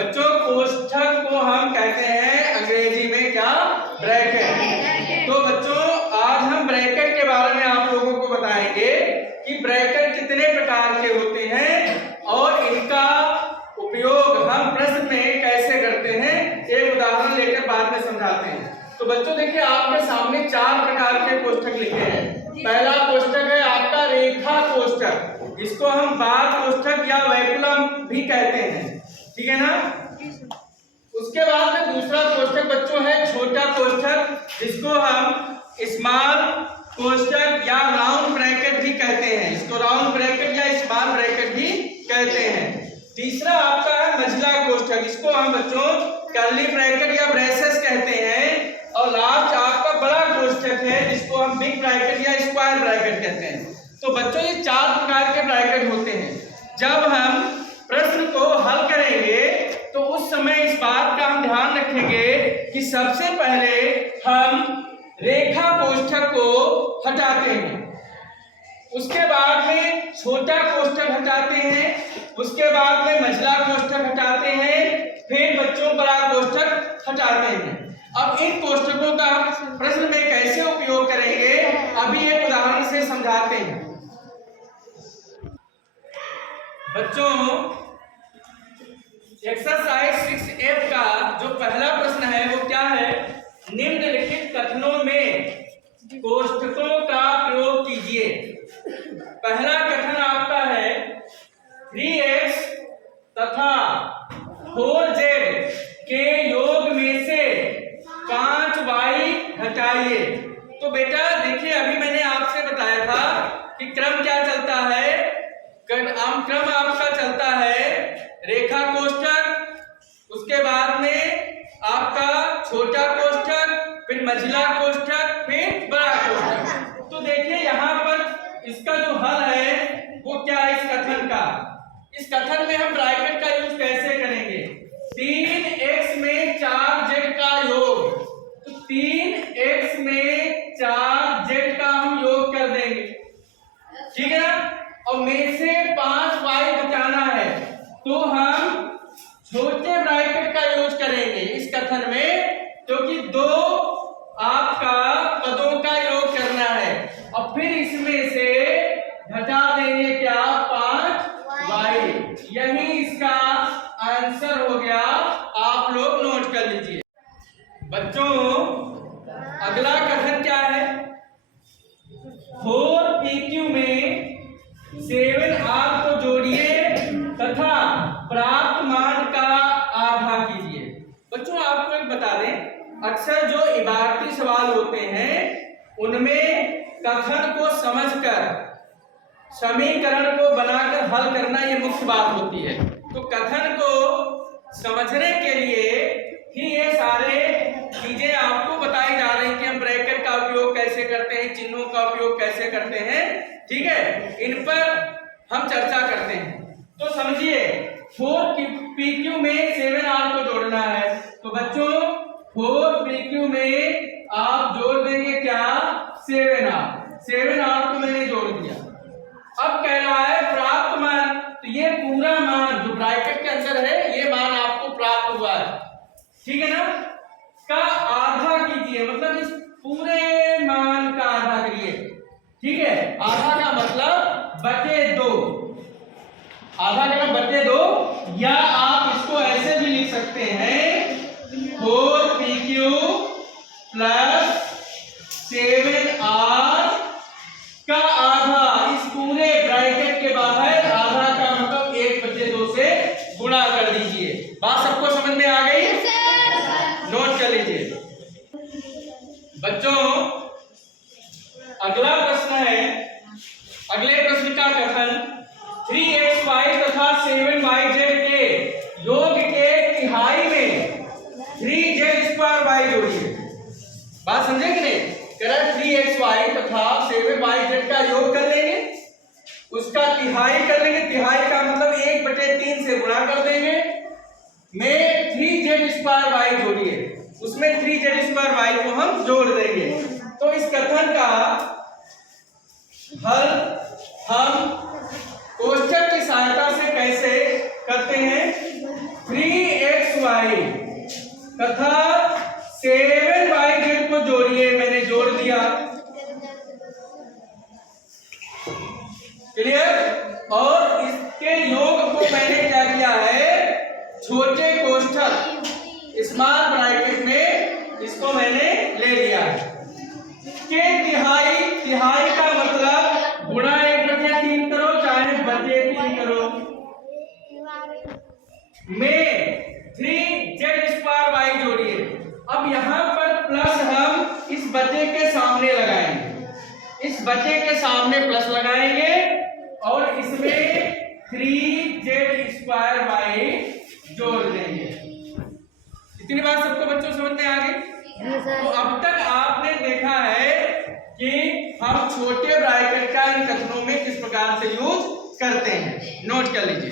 बच्चों कोष्ठक को हम कहते हैं अंग्रेजी में क्या? ब्रैकेट। तो बच्चों आज हम ब्रैकेट के बारे में आप लोगों को बताएंगे कि ब्रैकेट कितने प्रकार के होते हैं और इनका उपयोग हम प्रश्न में कैसे करते हैं। एक उदाहरण लेकर बाद में समझाते हैं। तो बच्चों देखिए आपके सामने 4 प्रकार के कोष्ठक लिखे हैं। पहला कोष्ठक है आपका रेखा कोष्ठक, इसको हम बार कोष्ठक या वैकुलम भी कहते हैं, ठीक है ना। उसके बाद में दूसरा कोष्ठक बच्चों है छोटा कोष्ठक, जिसको हम स्मॉल कोष्ठक या राउंड ब्रैकेट भी कहते हैं, इसको राउंड ब्रैकेट या स्मॉल ब्रैकेट भी कहते हैं। तीसरा आपका है मझला कोष्ठक, इसको हम बच्चों कर्ली ब्रैकेट या ब्रेसेस कहते हैं। और लास्ट आपका बड़ा कोष्ठक है जिसको हम बिग ब्रैकेट या स्क्वायर ब्रैकेट कहते हैं। तो बच्चों ये 4 प्रकार के ब्रैकेट होते हैं। जब हम प्रश्न को हल करेंगे तो उस समय इस बात का हम ध्यान रखेंगे कि सबसे पहले हम रेखा कोष्ठक को हटाते हैं, उसके बाद में छोटा कोष्ठक हटाते हैं, उसके बाद में मझला कोष्ठक हटाते हैं, फिर बच्चों बड़ा कोष्ठक हटाते हैं। अब इन कोष्ठकों का हम प्रश्न में कैसे उपयोग करेंगे अभी एक उदाहरण से समझाते हैं। बच्चों एक्सरसाइज 6F का जो पहला प्रश्न है वो क्या है? निम्नलिखित कथनों में कोष्ठकों का प्रयोग कीजिए। पहला कथन आपका है 3x तथा 4z के योग में से 5y हटाइए। तो बेटा देखिए अभी मैंने आपसे बताया था कि क्रम क्या चलता है। क्रम आपका चलता है रेखा कोष्ठक, उसके बाद में आपका छोटा कोष्ठक, फिर मझला कोष्ठक, फिर बड़ा कोष्ठक। तो देखिए यहाँ पर इसका जो हल है वो क्या है इस कथन का। इस कथन में हम ब्रैकेट का यूज कैसे करेंगे? 3x में 4z का योग, तो 3x में 4z का हम योग कर देंगे, ठीक है ना। और में से 5y बचाना है तो हम छोटे ब्रैकेट का यूज करेंगे इस कथन में, क्योंकि 2 आपका पदों का योग करना है। और फिर इसमें से घटा देंगे क्या? 5y। यही इसका आंसर हो गया, आप लोग नोट कर लीजिए। बच्चों अगला कथन क्या है? 4pq में 7r को जोड़िए तथा प्राप्त मान का आधा कीजिए। बच्चों आपको एक बता दें, अक्सर जो इबारती सवाल होते हैं उनमें कथन को समझकर समीकरण को बनाकर हल करना ये मुख्य बात होती है। तो कथन को समझने के लिए ही ये सारे चीजें आपको बताई जा रही हैं कि हम ब्रैकेट का उपयोग कैसे करते हैं, चिन्हों का उपयोग कैसे करते हैं, ठीक है। इन पर हम चर्चा करते हैं। तो समझिए 4pq में 7r को जोड़ना है, तो बच्चों 4pq में आप जोड़ देंगे क्या? 7r को मैंने जोड़ दिया। अब कह रहा है प्राप्त मान, तो ये पूरा मान जो ब्रैकेट के अंदर है ये मान आपको प्राप्त हुआ है, ठीक है ना। का आधा कीजिए, मतलब इस पूरे मान का आधा करिए, ठीक है। आधा का मतलब बटे 2, आधा का मतलब बटे 2, या आप इसको ऐसे भी लिख सकते हैं 4pq प्लस 7r का आधा। इस पूरे ब्रैकेट के बाहर आधा का मतलब 1/2 से गुणा कर दीजिए। बात सबको समझ में आ गई? नोट कर लीजिए। बच्चों अगला प्रश्न है, अगले प्रश्न का कथन 3xy तथा 7yz के योग के तिहाई में 3z² जोड़िए। बात समझे कि नहीं? कह रहा है 3xy तथा 7yz का योग कर लेंगे, उसका तिहाई कर लेंगे, तिहाई का मतलब 1/3 से गुणा कर देंगे, में 3z² जोड़िए, उसमें 3z² को हम जोड़ देंगे। तो इस कथन का हल हम कोष्ठक की सहायता से कैसे करते हैं? 3x दिया। क्लियर? और इसके योग को मैंने क्या किया है, छोटे कोष्ठक स्मॉल ब्रैकेट में इसको मैंने ले लिया है। के तिहाई, तिहाई का मतलब गुणा 1/3 करो चाहे बचे 3 करो, में 3z² जोड़िए। अब यहाँ पर प्लस हम इस बचे के सामने लगाएंगे, इस बचे के सामने प्लस लगाएंगे और इसमें 3z² जोड़ देंगे। इतनी बात सबको बच्चों समझ में आ गई? तो अब तक आपने देखा है कि हम छोटे ब्रैकेट का इन कथनों में किस प्रकार से यूज करते हैं। नोट कर लीजिए।